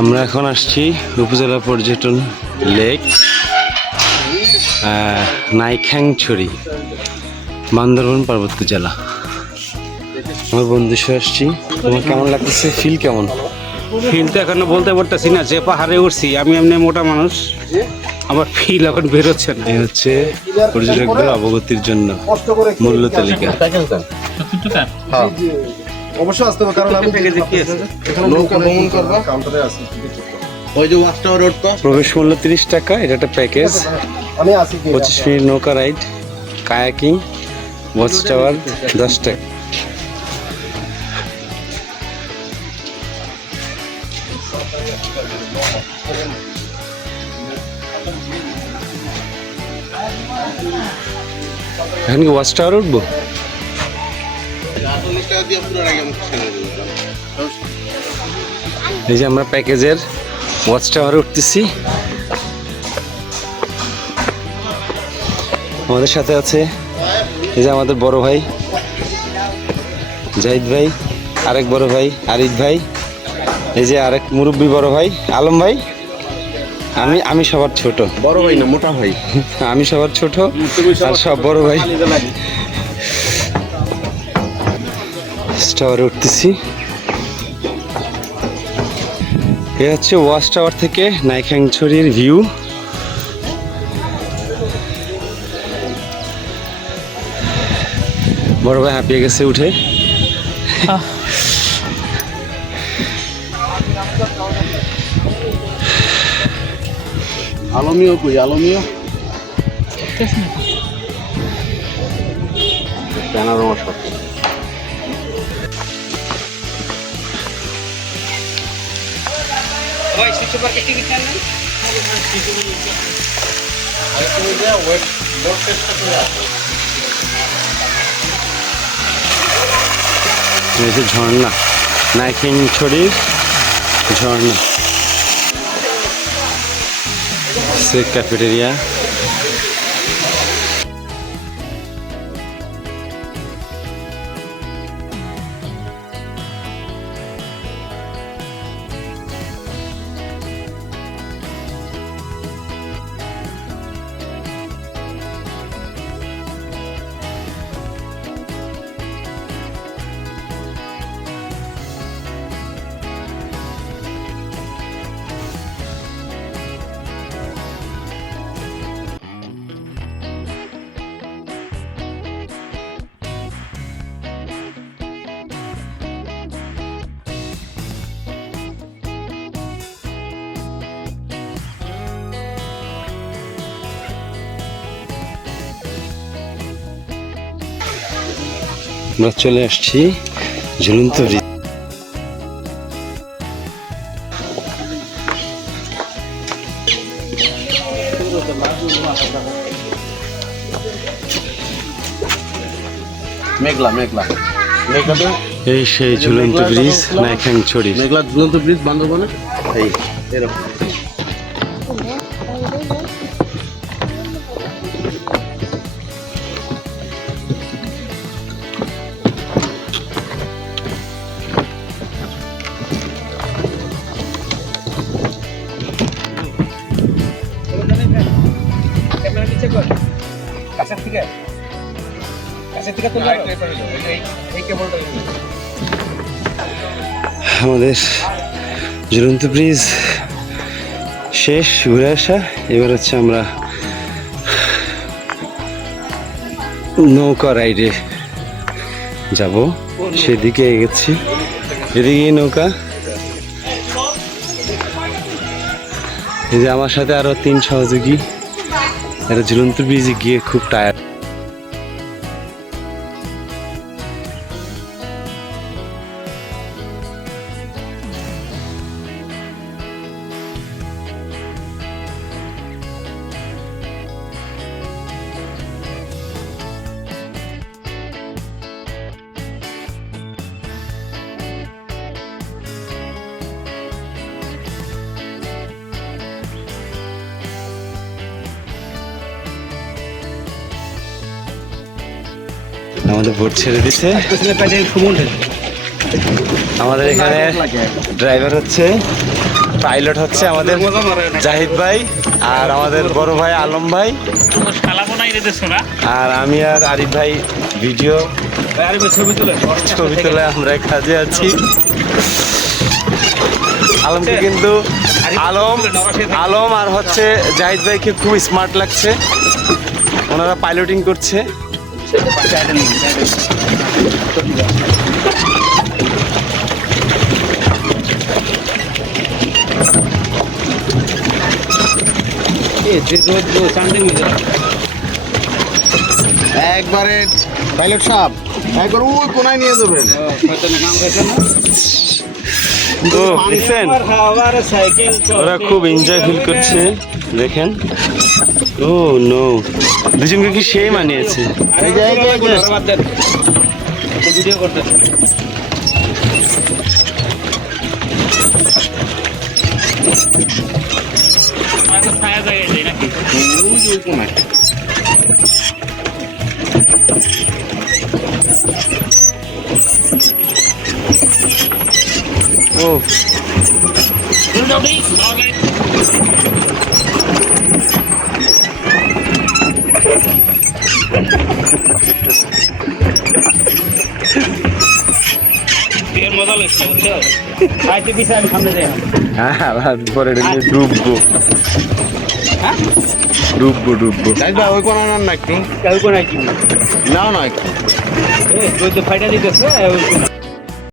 আমরা এখন আসছি উপজেলা পর্যটন লেক নাইখ্যাংছড়ি, বান্দরবান পার্বত্য জেলা। আমার বন্ধুর সাথে আসছি। তোমার কেমন লাগতেছে? ফিল কেমন? ফিল তো এখনো বলতে পারতেছি না, যে পাহাড়ে উঠছি আমি এমনি মোটা মানুষ, আমার ফিল এখন বেরোচ্ছে না। এই হচ্ছে পর্যটকদের অবগতির জন্য মূল্য তালিকা। অবশ্যই আসতে হবে, কারণ আমি এখানে নৌকা ভ্রমণ করবো, কাউন্টারে আছে। ওই যে ওয়াচ টাওয়ার রোড তো প্রবেশ মূল্য 30 টাকা। এটা একটা প্যাকেজ। আমি আসি কি 25 মিনিট নৌকা রাইড, কায়াকিং, ওয়াচ টাওয়ার 10 টাকা। এখন কি ওয়াচ টাওয়ার উঠবো? 40 টাকা দিয়ে পুরো আগে আমি ছেড়ে দিলাম। এই যে আমরা প্যাকেজের ওয়াচ টাওয়ারে উঠতেছি। আমাদের সাথে আছে এই যে আমাদের বড় ভাই জাহিদ ভাই, আরেক বড় ভাই আরিফ ভাই, এই যে আরেক মুরব্বী বড় ভাই আলম ভাই। আমি সবার ছোট, বড় ভাই না মোটা ভাই। আমি সবার ছোট আর সব বড় ভাই। টাওয়ারে উঠতেছি। এ হচ্ছে ওয়াচ টাওয়ার থেকে নাইখ্যাংছড়ির ভিউ। বড় ভাই হাঁপিয়ে গেছে উঠে। আলমিও কই আলমিও ব্যানার আমার সাথে। এই যে ঝর্ণা, নাইখ্যাংছড়ির ঝর্ণা। সেক ক্যাফেটেরিয়া। আমরা চলে আসছি ঝুলন্ত ব্রিজ। মেঘলা মেঘলা মেঘলা এই সেই ঝুলন্ত ব্রিজ নাইখ্যাংছড়ি। মেঘলা ঝুলন্ত ব্রিজ বান্দরবানে এই এরকম। আমাদের ঝুলন্ত ব্রিজ শেষ, ঘুরে আসা। এবার হচ্ছে আমরা নৌকা রাইডে যাব, সেদিকে এগেছি। এদিকে নৌকা। এই যে আমার সাথে আরো 3 সহযোগী, এরা ঝুলন্ত ব্রিজে গিয়ে খুব টায়ার্ড। আমাদের বোট ছেড়ে দিছে। আমাদের এখানে ড্রাইভার হচ্ছে, পাইলট হচ্ছে আমাদের জাহিদ ভাই, আর আমাদের বড় ভাই আলম ভাই, আর আমি আর আরিফ ভাই ভিডিও ছবি তোলে আমরা কাজে আছি। আলমকে কিন্তু আলম আর হচ্ছে জাহিদ ভাইকে খুব স্মার্ট লাগছে, ওনারা পাইলটিং করছে। একবারে পাইলট সাহেব একবার ওই কোনায় নিয়ে যাবেন। তো দেখছেন ওরা খুব এনজয় ফিল করছে, দেখেন। ও নো, দুজনকে কি সেই মানিয়েছে। ভিডিও করতেছে ছায়া জায়গায় যাই নাকি ওই কোনায় ও মজা লাগছে বুঝছো খাইতে দিছে আমি সামনে যাই হ্যাঁ, পরে ডুববো হ্যাঁ ডুববো। জাহিদ ভাই ওই কোনায় নেন না একটু, কেউ কোন আইছি নাও না একটু। তুই তো ফাইটা দিতেছে